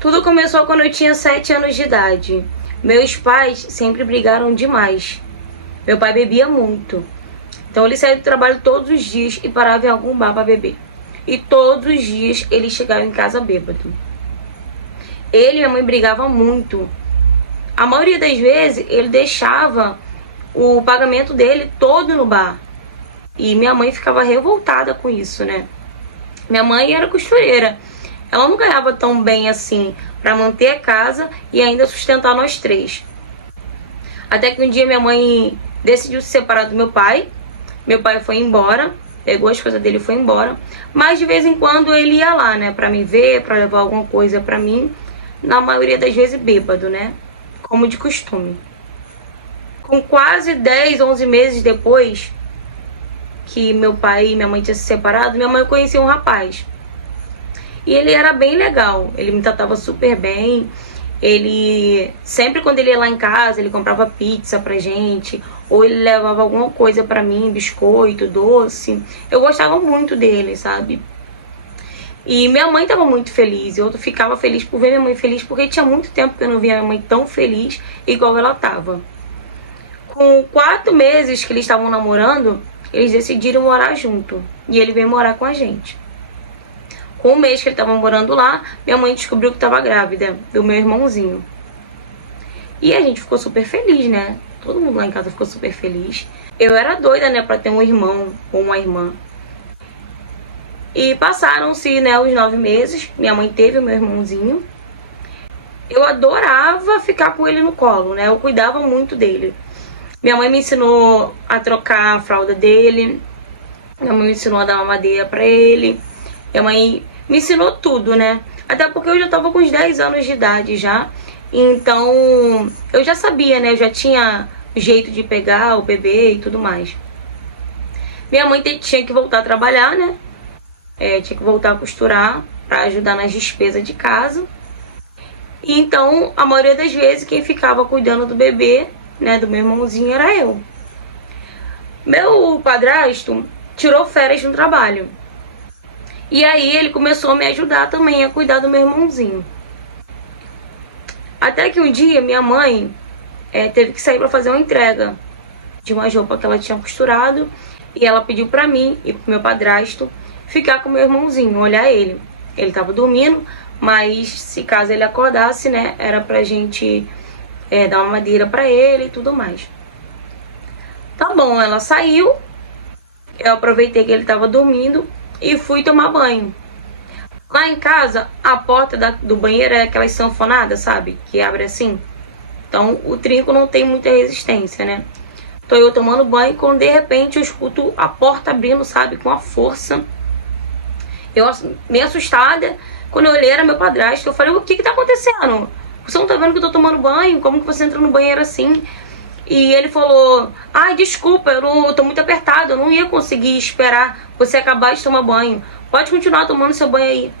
Tudo começou quando eu tinha 7 anos de idade. Meus pais sempre brigaram demais. Meu pai bebia muito. Então ele saía do trabalho todos os dias e parava em algum bar para beber. E todos os dias ele chegava em casa bêbado. Ele e minha mãe brigavam muito. A maioria das vezes ele deixava o pagamento dele todo no bar. E minha mãe ficava revoltada com isso, né? Minha mãe era costureira. Ela não ganhava tão bem assim para manter a casa e ainda sustentar nós três. Até que um dia minha mãe decidiu se separar do meu pai. Meu pai foi embora, pegou as coisas dele e foi embora. Mas de vez em quando ele ia lá, né, para me ver, para levar alguma coisa para mim. Na maioria das vezes bêbado, né? Como de costume. Com quase 10, 11 meses depois que meu pai e minha mãe tinham se separado, minha mãe conhecia um rapaz. E ele era bem legal, ele me tratava super bem. Ele, sempre quando ele ia lá em casa, ele comprava pizza pra gente, ou ele levava alguma coisa pra mim, biscoito, doce. Eu gostava muito dele, sabe? E minha mãe tava muito feliz, eu ficava feliz por ver minha mãe feliz, porque tinha muito tempo que eu não via minha mãe tão feliz igual ela tava. Com 4 meses que eles estavam namorando, eles decidiram morar junto, e ele veio morar com a gente. Com 1 mês que ele estava morando lá, minha mãe descobriu que estava grávida do meu irmãozinho. E a gente ficou super feliz, né? Todo mundo lá em casa ficou super feliz. Eu era doida, né, pra ter um irmão ou uma irmã. E passaram-se, né, os 9 meses. Minha mãe teve o meu irmãozinho. Eu adorava ficar com ele no colo, né? Eu cuidava muito dele. Minha mãe me ensinou a trocar a fralda dele. Minha mãe me ensinou a dar uma mamadeira pra ele. Minha mãe me ensinou tudo, né? Até porque eu já tava com uns 10 anos de idade já. Então, eu já sabia, né? Eu já tinha jeito de pegar o bebê e tudo mais. Minha mãe tinha que voltar a trabalhar, né? Tinha que voltar a costurar pra ajudar nas despesas de casa. E então, a maioria das vezes, quem ficava cuidando do bebê, né? Do meu irmãozinho, era eu. Meu padrasto tirou férias no trabalho. E aí ele começou a me ajudar também a cuidar do meu irmãozinho. Até que um dia minha mãe teve que sair para fazer uma entrega de uma roupa que ela tinha costurado. E ela pediu para mim e pro meu padrasto ficar com meu irmãozinho, olhar ele. Ele tava dormindo, mas se caso ele acordasse, né, era pra gente dar uma madeira para ele e tudo mais. Tá bom, ela saiu. Eu aproveitei que ele tava dormindo e fui tomar banho. Lá em casa, a porta do banheiro é aquelas sanfonadas, sabe? Que abre assim. Então, o trinco não tem muita resistência, né? Tô eu tomando banho, quando de repente eu escuto a porta abrindo, sabe? Com a força. Eu meio assustada. Quando eu olhei, era meu padrasto. Eu falei, o que tá acontecendo? Você não tá vendo que eu tô tomando banho? Como que você entra no banheiro assim? E ele falou, ai, desculpa, eu tô muito apertado, eu não ia conseguir esperar você acabar de tomar banho. Pode continuar tomando seu banho aí.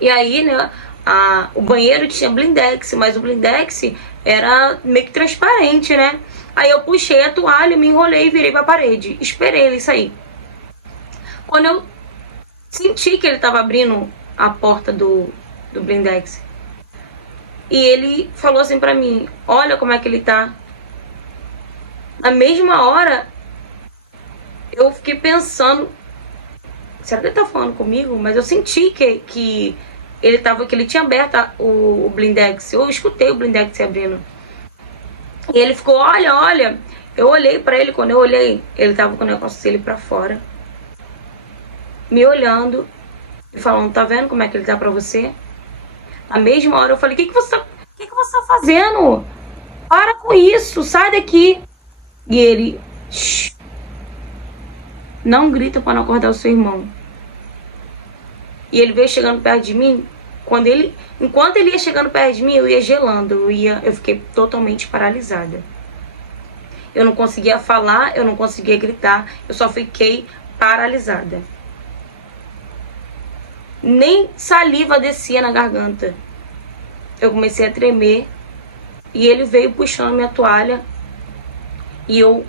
E aí, né, o banheiro tinha blindex, mas o blindex era meio que transparente, né? Aí eu puxei a toalha, me enrolei e virei pra parede. Esperei ele sair. Quando eu senti que ele tava abrindo a porta do blindex, e ele falou assim pra mim, olha como é que ele tá. Na mesma hora, eu fiquei pensando, será que ele tá falando comigo? Mas eu senti que ele tinha aberto o blindex. Eu escutei o blindex abrindo. E ele ficou, olha, olha. Eu olhei pra ele, quando eu olhei, ele tava com o negócio dele pra fora. Me olhando e falando, tá vendo como é que ele tá pra você? Na mesma hora eu falei, o que você tá fazendo? Para com isso, sai daqui. E ele, shh, não grita para não acordar o seu irmão. E ele veio chegando perto de mim. Enquanto ele ia chegando perto de mim, eu ia gelando. Eu fiquei totalmente paralisada. Eu não conseguia falar, eu não conseguia gritar. Eu só fiquei paralisada. Nem saliva descia na garganta. Eu comecei a tremer. E ele veio puxando minha toalha. E eu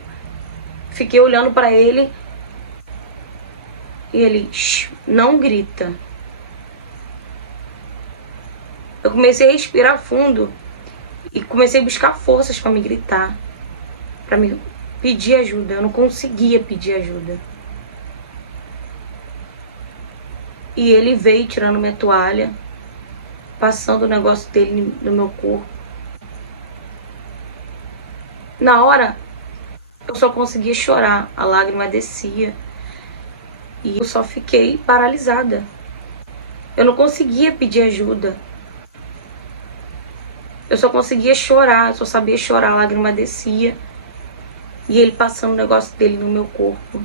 fiquei olhando pra ele. E ele, shh, não grita. Eu comecei a respirar fundo e comecei a buscar forças para me gritar, para me pedir ajuda. Eu não conseguia pedir ajuda. E ele veio tirando minha toalha, passando o negócio dele no meu corpo. Na hora, eu só conseguia chorar, a lágrima descia. E eu só fiquei paralisada. Eu não conseguia pedir ajuda. Eu só conseguia chorar, eu só sabia chorar, a lágrima descia. E ele passando o negócio dele no meu corpo.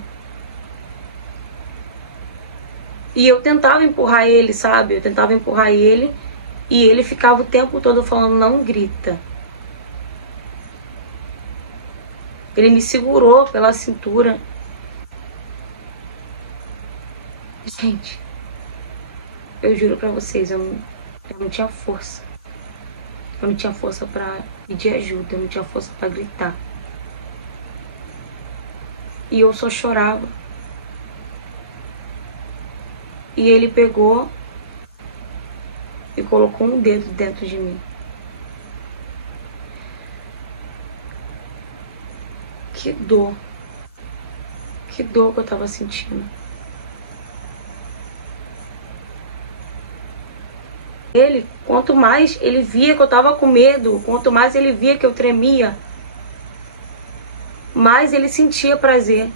E eu tentava empurrar ele, sabe? Eu tentava empurrar ele. E ele ficava o tempo todo falando, não grita. Ele me segurou pela cintura. Gente, eu juro pra vocês, eu não tinha força. Eu não tinha força pra pedir ajuda, eu não tinha força pra gritar. E eu só chorava. E ele pegou e colocou um dedo dentro de mim. Que dor. Que dor que eu tava sentindo. Ele, quanto mais ele via que eu tava com medo, quanto mais ele via que eu tremia, mais ele sentia prazer.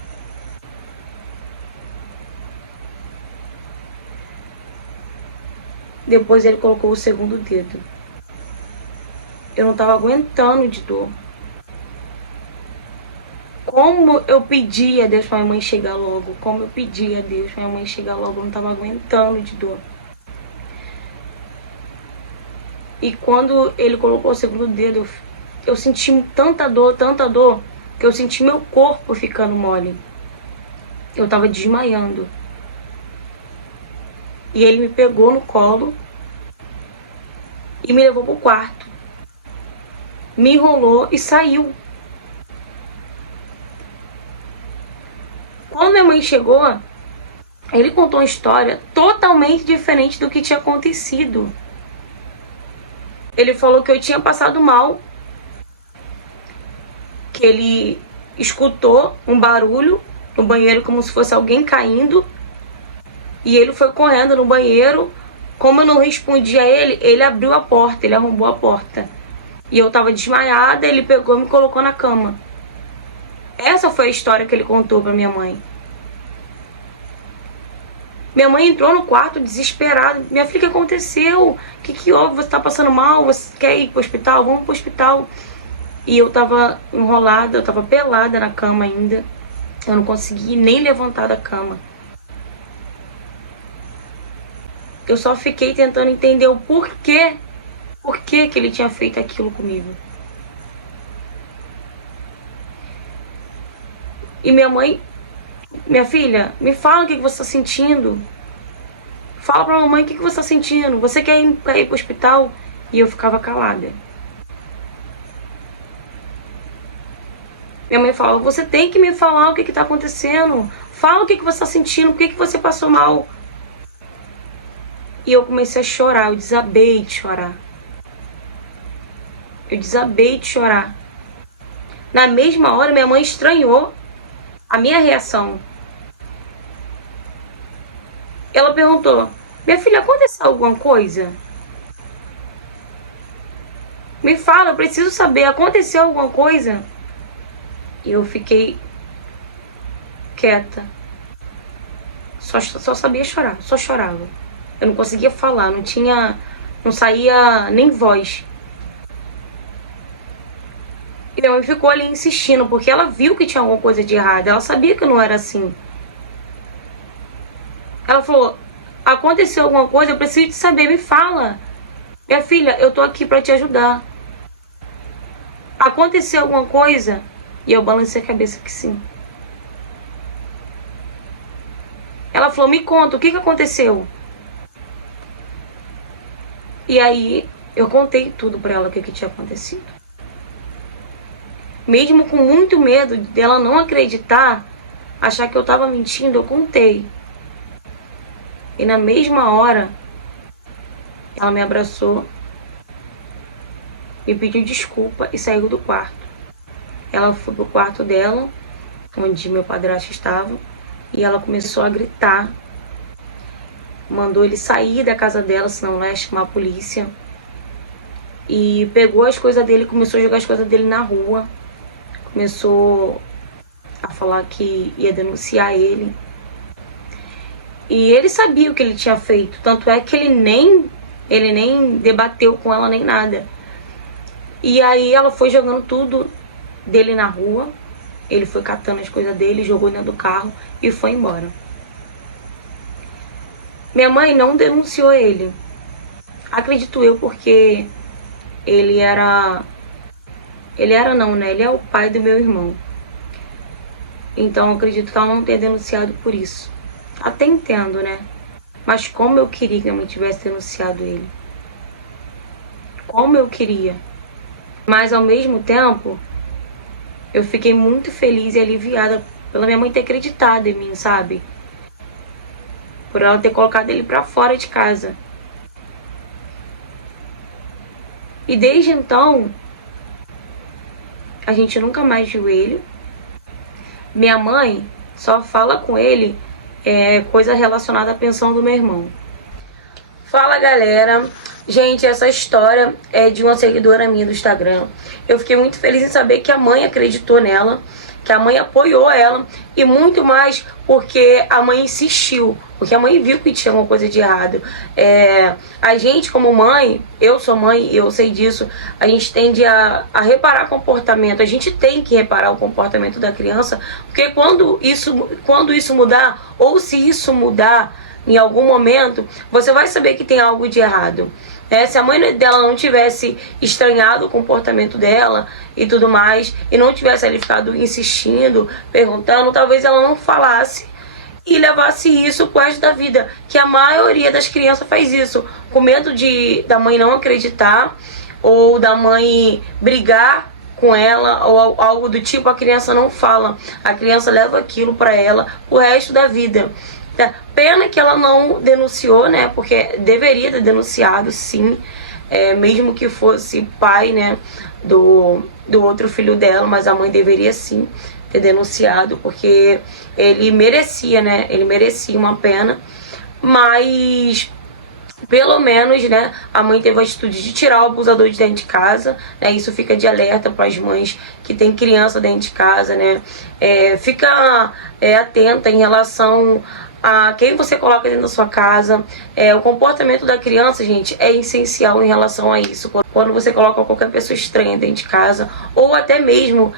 Depois ele colocou o segundo dedo. Eu não tava aguentando de dor. Como eu pedia a Deus pra minha mãe chegar logo. Como eu pedia a Deus pra minha mãe chegar logo. Eu não tava aguentando de dor. E quando ele colocou o segundo dedo, eu senti tanta dor, que eu senti meu corpo ficando mole. Eu tava desmaiando. E ele me pegou no colo e me levou pro quarto. Me enrolou e saiu. Quando minha mãe chegou, ele contou uma história totalmente diferente do que tinha acontecido. Ele falou que eu tinha passado mal, que ele escutou um barulho no banheiro como se fosse alguém caindo, e ele foi correndo no banheiro. Como eu não respondi a ele, ele abriu a porta, ele arrombou a porta. E eu tava desmaiada, ele pegou e me colocou na cama. Essa foi a história que ele contou pra minha mãe. Minha mãe entrou no quarto desesperada. Minha filha, o que aconteceu? O que houve? Você tá passando mal? Você quer ir pro hospital? Vamos pro hospital. E eu tava enrolada, eu tava pelada na cama ainda. Eu não consegui nem levantar da cama. Eu só fiquei tentando entender o porquê. Por que ele tinha feito aquilo comigo. E minha mãe, minha filha, me fala o que você tá sentindo. Fala pra mamãe o que você tá sentindo. Você quer ir pro hospital? E eu ficava calada. Minha mãe falava, você tem que me falar o que tá acontecendo. Fala o que você tá sentindo, por que você passou mal. E eu comecei a chorar, eu desabei de chorar. Eu desabei de chorar. Na mesma hora, minha mãe estranhou a minha reação. Ela perguntou, minha filha, aconteceu alguma coisa? Me fala, eu preciso saber, aconteceu alguma coisa? E eu fiquei quieta. Só sabia chorar, só chorava. Eu não conseguia falar, não saía nem voz. E minha mãe ficou ali insistindo, porque ela viu que tinha alguma coisa de errado. Ela sabia que não era assim. Ela falou, aconteceu alguma coisa, eu preciso de saber, me fala. Minha filha, eu tô aqui pra te ajudar. Aconteceu alguma coisa? E eu balancei a cabeça que sim. Ela falou, me conta, o que aconteceu? E aí, eu contei tudo pra ela, o que tinha acontecido. Mesmo com muito medo dela não acreditar, achar que eu tava mentindo, eu contei. E na mesma hora, ela me abraçou me pediu desculpa e saiu do quarto. Ela foi pro quarto dela, onde meu padrasto estava, e ela começou a gritar. Mandou ele sair da casa dela, senão ela ia chamar a polícia. E pegou as coisas dele, começou a jogar as coisas dele na rua. Começou a falar que ia denunciar ele. E ele sabia o que ele tinha feito. Tanto é que ele nem debateu com ela nem nada. E aí ela foi jogando tudo dele na rua. Ele foi catando as coisas dele, jogou dentro do carro e foi embora. Minha mãe não denunciou ele. Acredito eu, porque ele é o pai do meu irmão. Então eu acredito que ela não tenha denunciado por isso. Até entendo, né? Mas como eu queria que minha mãe tivesse denunciado ele. Como eu queria. Mas ao mesmo tempo, eu fiquei muito feliz e aliviada pela minha mãe ter acreditado em mim, sabe? Por ela ter colocado ele pra fora de casa. E desde então, a gente nunca mais viu ele. Minha mãe só fala com ele coisa relacionada à pensão do meu irmão. Fala, galera. Gente, essa história é de uma seguidora minha do Instagram. Eu fiquei muito feliz em saber que a mãe acreditou nela, que a mãe apoiou ela, e muito mais porque a mãe insistiu, porque a mãe viu que tinha uma coisa de errado. A gente, como mãe, eu sou mãe e eu sei disso, a gente tende a reparar comportamento, a gente tem que reparar o comportamento da criança, porque quando isso mudar, ou se isso mudar em algum momento, você vai saber que tem algo de errado. Se a mãe dela não tivesse estranhado o comportamento dela e tudo mais, e não tivesse ali ficado insistindo, perguntando, talvez ela não falasse e levasse isso pro resto da vida. Que a maioria das crianças faz isso, com medo da mãe não acreditar, ou da mãe brigar com ela, ou algo do tipo. A criança não fala, a criança leva aquilo pra ela o resto da vida. Pena que ela não denunciou, né? Porque deveria ter denunciado, sim. Mesmo que fosse pai, né? Do outro filho dela. Mas a mãe deveria, sim, ter denunciado. Porque ele merecia, né? Ele merecia uma pena. Mas pelo menos, né, a mãe teve a atitude de tirar o abusador de dentro de casa, né? Isso fica de alerta para as mães que tem criança dentro de casa, né? Fica atenta em relação a quem você coloca dentro da sua casa. O comportamento da criança, gente, é essencial em relação a isso. Quando você coloca qualquer pessoa estranha dentro de casa, ou até mesmo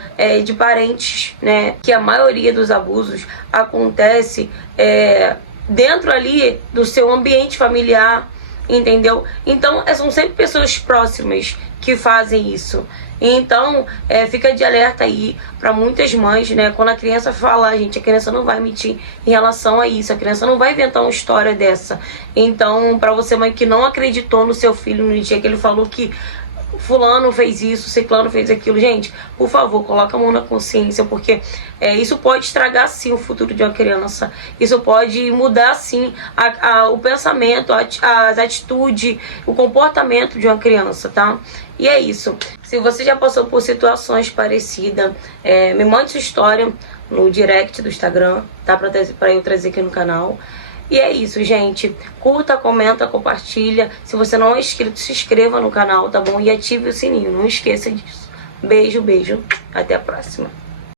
de parentes, né? Que a maioria dos abusos acontece dentro ali do seu ambiente familiar, entendeu? Então, são sempre pessoas próximas que fazem isso. Então, fica de alerta aí para muitas mães, né? Quando a criança falar, gente, a criança não vai mentir em relação a isso. A criança não vai inventar uma história dessa. Então, para você, mãe, que não acreditou no seu filho no dia que ele falou que fulano fez isso, ciclano fez aquilo, gente, por favor, coloca a mão na consciência, porque isso pode estragar, sim, o futuro de uma criança. Isso pode mudar, sim, o pensamento, as atitudes, o comportamento de uma criança, tá? E é isso. Se você já passou por situações parecidas, me mande sua história no direct do Instagram, tá? Pra eu trazer aqui no canal. E é isso, gente. Curta, comenta, compartilha. Se você não é inscrito, se inscreva no canal, tá bom? E ative o sininho. Não esqueça disso. Beijo, beijo. Até a próxima.